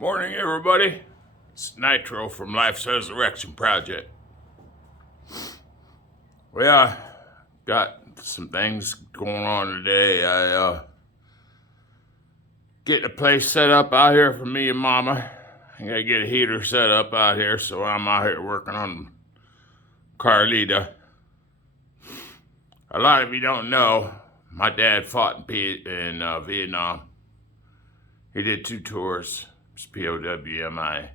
Morning, everybody. It's Nitro from Life's Resurrection Project. We got some things going on today. I getting a place set up out here for me and Mama. I gotta get a heater set up out here, so I'm out here working on Carlita. A lot of you don't know, my dad fought in Vietnam. He did 2 tours. POWMI,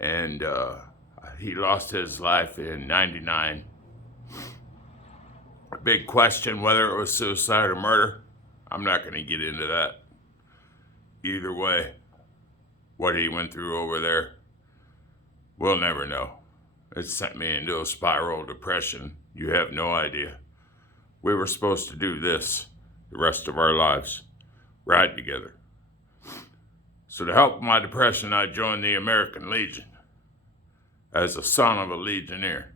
and he lost his life in '99. A big question whether it was suicide or murder. I'm not going to get into that. Either way, what he went through over there, we'll never know. It sent me into a spiral of depression. You have no idea. We were supposed to do this the rest of our lives, ride together. So to help my depression, I joined the American Legion as a son of a Legionnaire.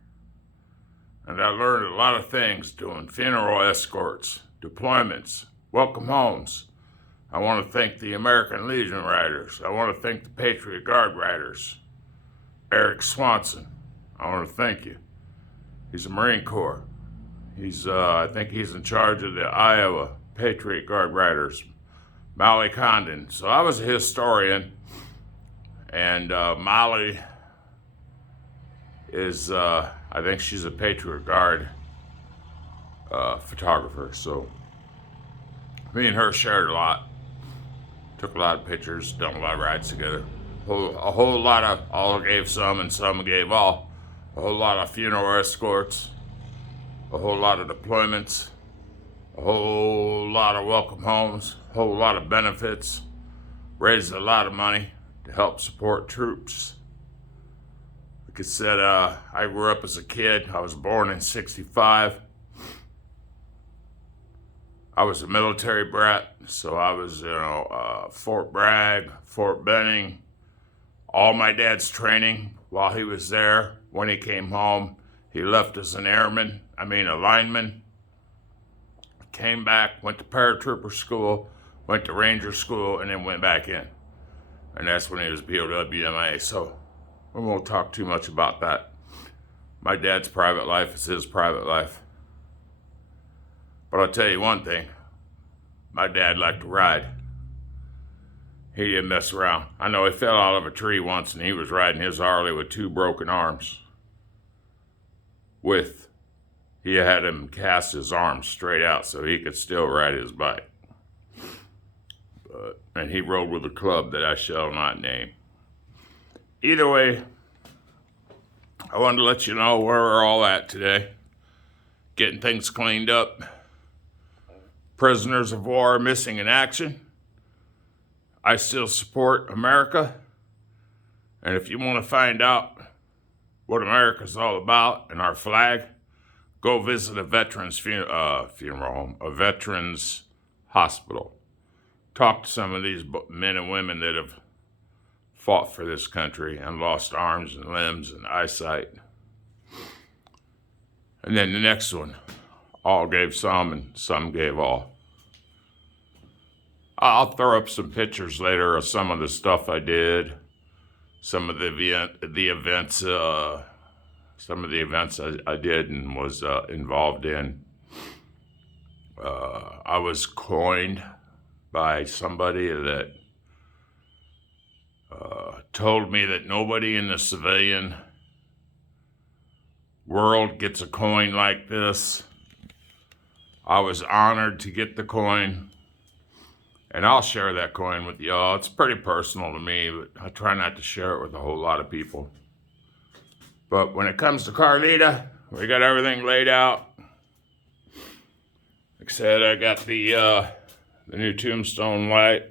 And I learned a lot of things doing funeral escorts, deployments, welcome homes. I want to thank the American Legion riders. I want to thank the Patriot Guard riders. Eric Swanson, I want to thank you. He's a Marine Corps. I think he's in charge of the Iowa Patriot Guard riders. Molly Condon. So I was a historian, and Molly is, I think she's a Patriot Guard photographer. So me and her shared a lot, took a lot of pictures, done a lot of rides together. A whole lot of, all gave some and some gave all. A whole lot of funeral escorts, a whole lot of deployments, a whole lot of welcome homes, a whole lot of benefits, raised a lot of money to help support troops. Like I said, I grew up as a kid. I was born in '65. I was a military brat, so I was, Fort Bragg, Fort Benning, all my dad's training while he was there. When he came home, he left as a lineman. Came back, went to paratrooper school, went to ranger school, and then went back in. And that's when he was POWMA. So we won't talk too much about that. My dad's private life is his private life. But I'll tell you one thing. My dad liked to ride. He didn't mess around. I know he fell out of a tree once and he was riding his Harley with 2 broken arms. He had him cast his arms straight out so he could still ride his bike. And he rode with a club that I shall not name. Either way, I wanted to let you know where we're all at today. Getting things cleaned up. Prisoners of war missing in action. I still support America. And if you want to find out what America's all about and our flag, go visit a veterans funeral home, a veterans hospital. Talk to some of these men and women that have fought for this country and lost arms and limbs and eyesight. And then the next one, all gave some and some gave all. I'll throw up some pictures later of some of the stuff I did, some of the events I did and was involved in. I was coined by somebody that told me that nobody in the civilian world gets a coin like this. I was honored to get the coin, and I'll share that coin with y'all. It's pretty personal to me, but I try not to share it with a whole lot of people. But when it comes to Carlita, we got everything laid out. Like I said, I got the new tombstone light.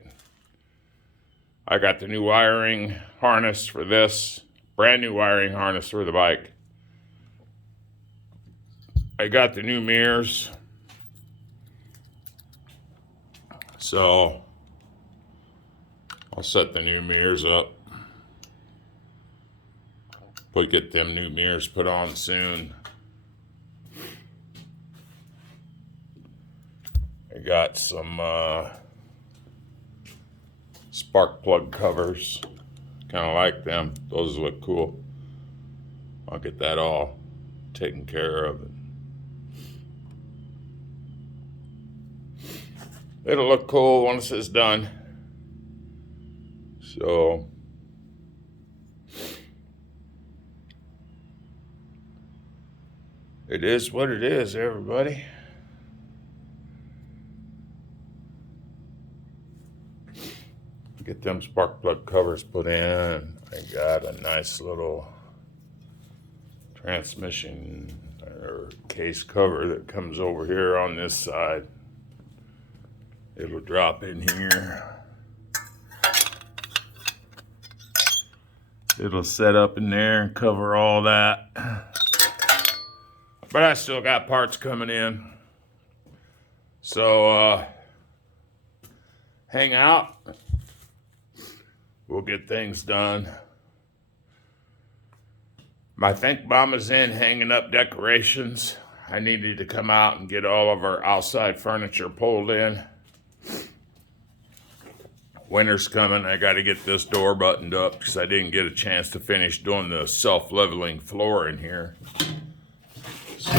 I got the new wiring harness for this. Brand new wiring harness for the bike. I got the new mirrors. So I'll set the new mirrors up. Get them new mirrors put on soon. I got some spark plug covers. Kind of like them. Those look cool. I'll get that all taken care of. It'll look cool once it's done. So it is what it is, everybody. Get them spark plug covers put in. I got a nice little transmission or case cover that comes over here on this side. It'll drop in here. It'll set up in there and cover all that. But I still got parts coming in. So hang out. We'll get things done. My think bomb is in hanging up decorations. I needed to come out and get all of our outside furniture pulled in. Winter's coming. I got to get this door buttoned up because I didn't get a chance to finish doing the self-leveling floor in here. So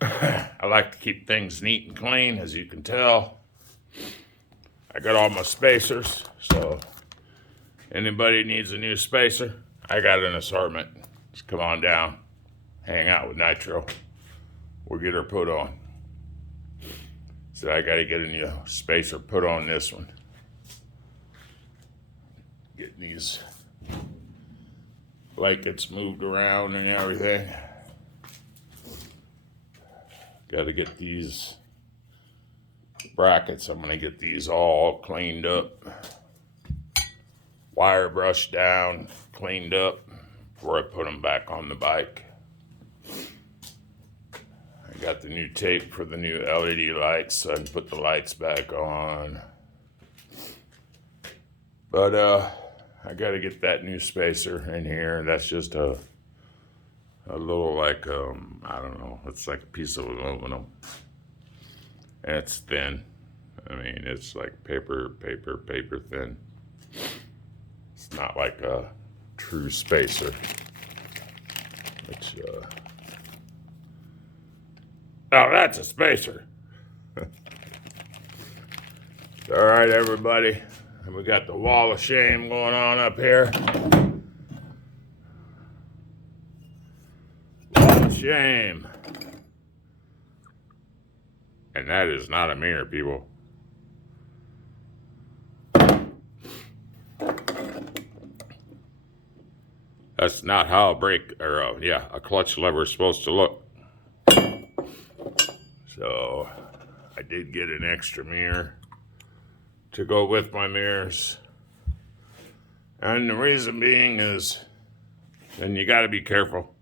I like to keep things neat and clean, as you can tell. I got all my spacers, so anybody needs a new spacer, I got an assortment. Just come on down, hang out with Nitro. We'll get her put on. So I gotta get a new spacer put on this one. Getting these blankets moved around and everything. Gotta get these brackets. I'm gonna get these all cleaned up. Wire brushed down, cleaned up before I put them back on the bike. I got the new tape for the new LED lights, so I can put the lights back on. But I gotta get that new spacer in here. That's just a little like, I don't know, it's like a piece of aluminum. And it's thin. I mean, it's like paper thin. It's not like a true spacer. Which, oh, that's a spacer. All right, everybody. And we got the wall of shame going on up here. Wall of shame. And that is not a mirror, people. That's not how a brake, or a clutch lever is supposed to look. So I did get an extra mirror to go with my mirrors. And the reason being is, and you gotta be careful.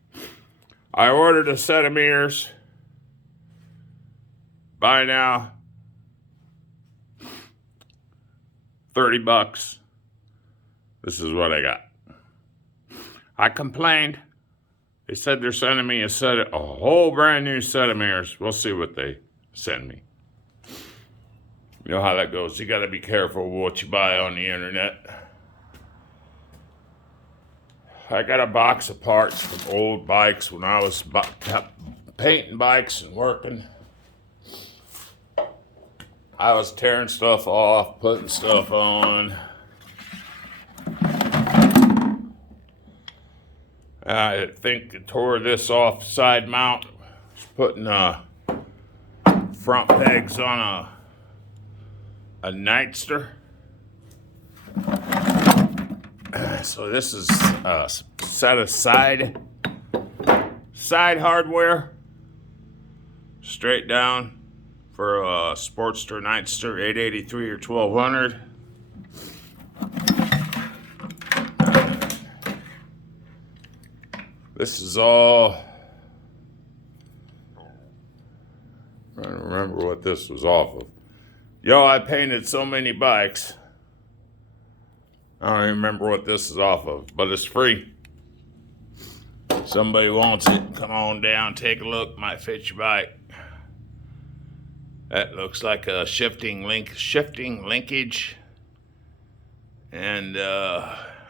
I ordered a set of mirrors. Buy now. $30. This is what I got. I complained. They said they're sending me a whole brand new set of mirrors. We'll see what they send me. You know how that goes. You got to be careful with what you buy on the internet. I got a box of parts from old bikes when I was painting bikes and working. I was tearing stuff off, putting stuff on. I think I tore this off side mount. Putting front pegs on a NITRO. So this is a set of side hardware. Straight down for a Sportster NITRO 883 or 1200. This is all, I don't remember what this was off of. Yo, I painted so many bikes. I don't even remember what this is off of, but it's free. Somebody wants it, come on down, take a look, might fit your bike. That looks like a shifting linkage, and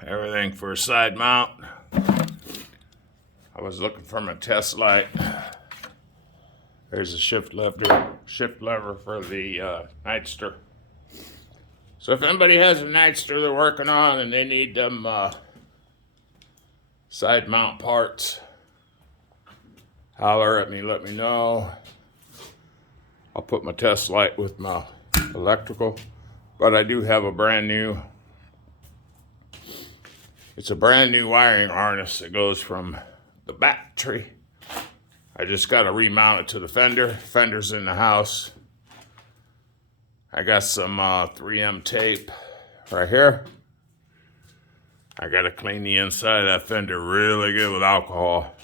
everything for a side mount. I was looking for my test light. There's a shift lever for the NITRO. So if anybody has a NITRO they're working on and they need them side mount parts, holler at me, let me know. I'll put my test light with my electrical, but I do have a brand new wiring harness that goes from the battery. I just got to remount it to the fender. Fender's in the house. I got some 3M tape right here. I got to clean the inside of that fender really good with alcohol.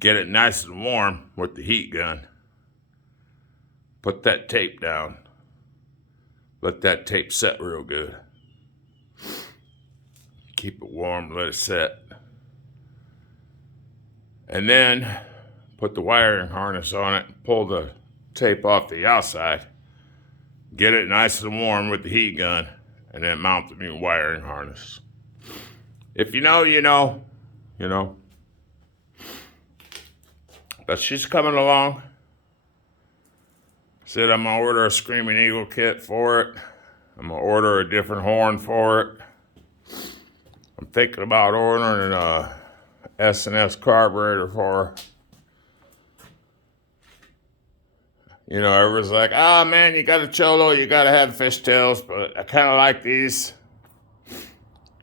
Get it nice and warm with the heat gun. Put that tape down. Let that tape set real good. Keep it warm, let it set. And then put the wiring harness on it, pull the tape off the outside, get it nice and warm with the heat gun, and then mount the new wiring harness. If you know, you know, you know. But she's coming along. Said I'm gonna order a Screaming Eagle kit for it. I'm gonna order a different horn for it. I'm thinking about ordering a S&S carburetor for her. You know, everyone's like, "Ah, man, you got a Cholo, you gotta have fishtails," but I kind of like these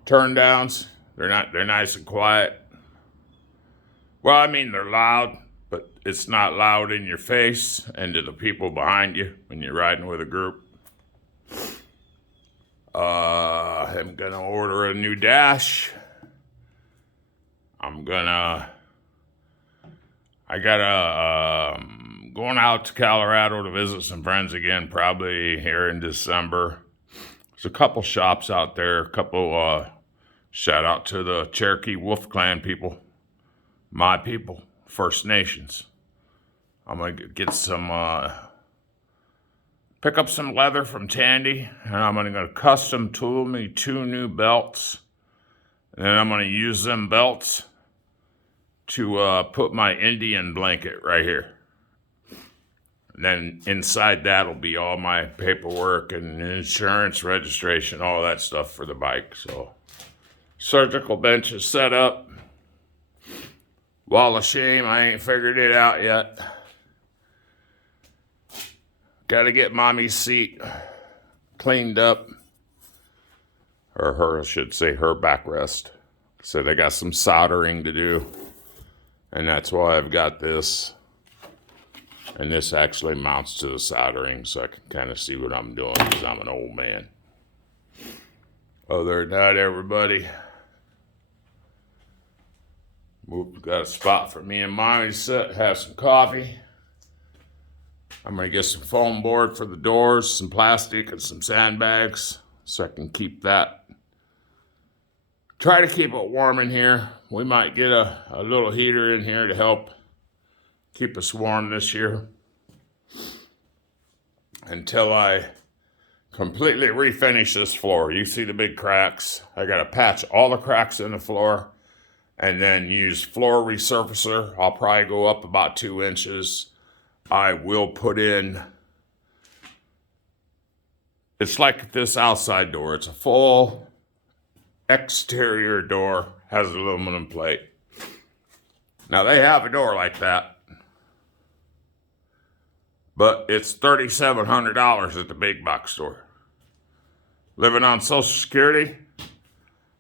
turn downs. They're nice and quiet. Well, I mean, they're loud, but it's not loud in your face and to the people behind you when you're riding with a group. I'm gonna order a new dash. Going out to Colorado to visit some friends again, probably here in December. There's a couple shops out there, shout out to the Cherokee Wolf Clan people, my people, First Nations. I'm gonna get pick up some leather from Tandy, and I'm gonna custom tool me 2 new belts. And then I'm gonna use them belts to put my Indian blanket right here. And then inside that'll be all my paperwork and insurance, registration, all that stuff for the bike. So surgical bench is set up. Wall of shame, I ain't figured it out yet. Gotta get mommy's seat cleaned up. Or I should say her backrest. Said I got some soldering to do. And that's why I've got this. And this actually mounts to the soldering so I can kind of see what I'm doing because I'm an old man. Other than that, everybody, got a spot for me and mommy to sit, have some coffee. I'm going to get some foam board for the doors, some plastic, and some sandbags so I can keep that. Try to keep it warm in here. We might get a little heater in here to help keep us warm this year until I completely refinish this floor. You see the big cracks. I got to patch all the cracks in the floor and then use floor resurfacer. I'll probably go up about 2 inches. I will put in, it's like this outside door. It's a full exterior door, has an aluminum plate. Now they have a door like that, but it's $3,700 at the big box store. Living on Social Security,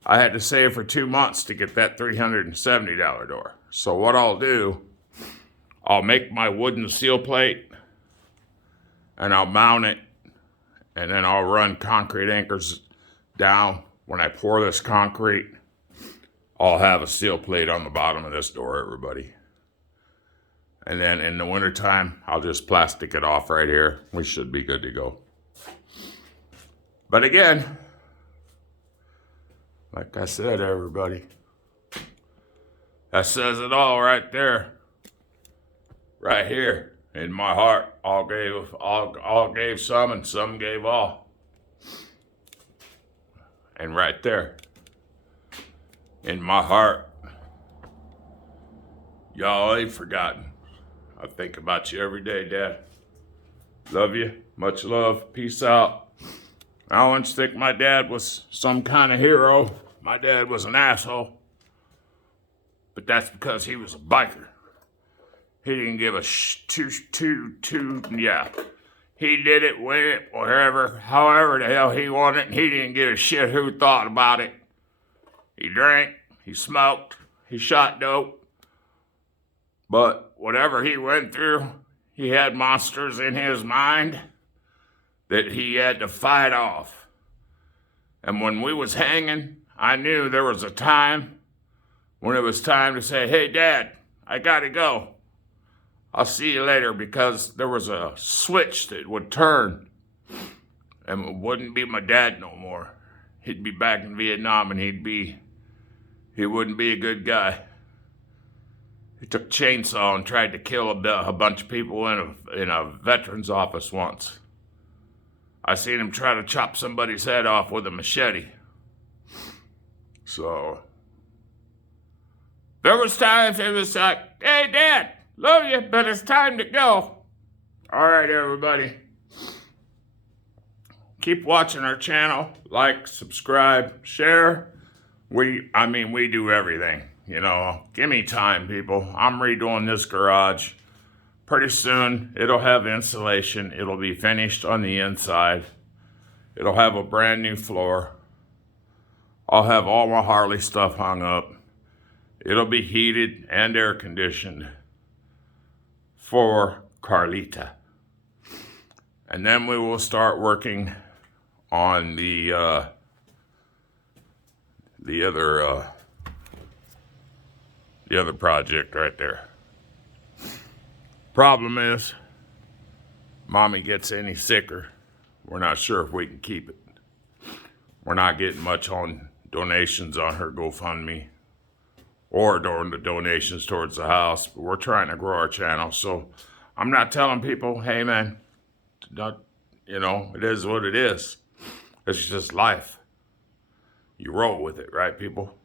I had to save for 2 months to get that $370 door. So what I'll do, I'll make my wooden seal plate and I'll mount it, and then I'll run concrete anchors down. When I pour this concrete, I'll have a steel plate on the bottom of this door, everybody. And then in the wintertime, I'll just plastic it off right here. We should be good to go. But again, like I said, everybody, that says it all right there. Right here. In my heart, all gave some and some gave all. And right there, in my heart, y'all ain't forgotten. I think about you every day, Dad. Love you. Much love. Peace out. I once think my dad was some kind of hero. My dad was an asshole. But that's because he was a biker. He didn't give a yeah. He did it, with it, wherever, however the hell he wanted, and he didn't give a shit who thought about it. He drank, he smoked, he shot dope. But whatever he went through, he had monsters in his mind that he had to fight off. And when we was hanging, I knew there was a time when it was time to say, hey, Dad, I gotta go. I'll see you later, because there was a switch that would turn and it wouldn't be my dad no more. He'd be back in Vietnam and he wouldn't be a good guy. He took a chainsaw and tried to kill a bunch of people in a veteran's office once. I seen him try to chop somebody's head off with a machete. So there was times it was like, hey, Dad, love you, but it's time to go. All right, everybody. Keep watching our channel. Like, subscribe, share. We do everything. You know, give me time, people. I'm redoing this garage. Pretty soon, it'll have insulation. It'll be finished on the inside. It'll have a brand new floor. I'll have all my Harley stuff hung up. It'll be heated and air conditioned for Carlita. And then we will start working on the other project right there. Problem is, Mommy gets any sicker, we're not sure if we can keep it. We're not getting much on donations on her GoFundMe or during the donations towards the house, but we're trying to grow our channel. So I'm not telling people, hey man, it is what it is. It's just life. You roll with it, right, people?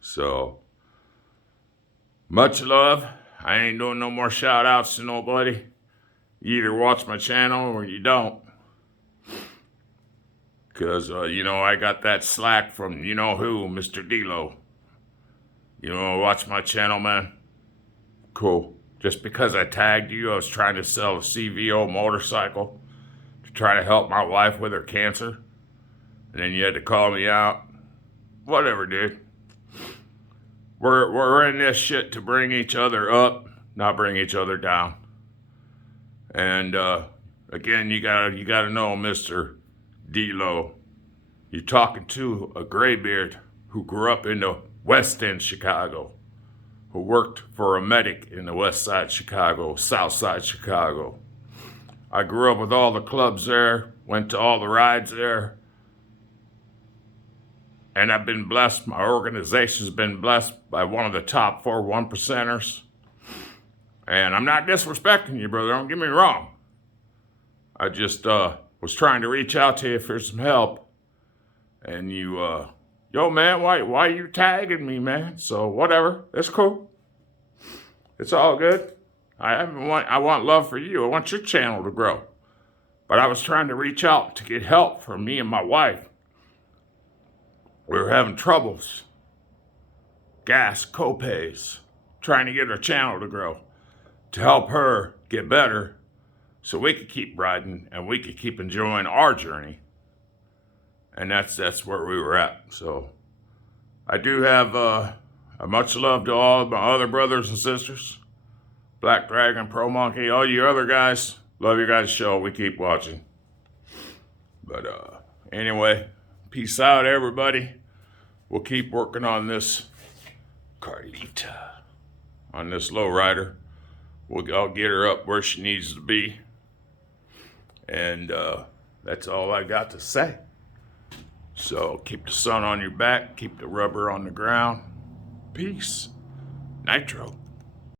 So much love. I ain't doing no more shout outs to nobody. You either watch my channel or you don't. Because, I got that slack from you-know-who, Mr. D-Lo. You want to watch my channel, man? Cool. Just because I tagged you, I was trying to sell a CVO motorcycle to try to help my wife with her cancer. And then you had to call me out. Whatever, dude. We're in this shit to bring each other up, not bring each other down. And again, you gotta know, Mr. D-Lo, you're talking to a graybeard who grew up in the West End Chicago, who worked for a medic in the West Side Chicago, South Side Chicago. I grew up with all the clubs there, went to all the rides there. And I've been blessed, my organization's been blessed by one of the top 4 1%ers. And I'm not disrespecting you, brother, don't get me wrong. I just was trying to reach out to you for some help. And you, yo man, why you tagging me, man? So whatever, it's cool. It's all good. I want love for you. I want your channel to grow. But I was trying to reach out to get help for me and my wife. We were having troubles. Gas copays. Trying to get her channel to grow. To help her get better so we could keep riding and we could keep enjoying our journey. And that's where we were at. So I do have a much love to all of my other brothers and sisters. Black Dragon, Pro Monkey, all you other guys. Love your guys' show. We keep watching. But anyway, peace out, everybody. We'll keep working on this Carlita, on this lowrider. I'll get her up where she needs to be. And that's all I got to say. So keep the sun on your back, keep the rubber on the ground. Peace. Nitro.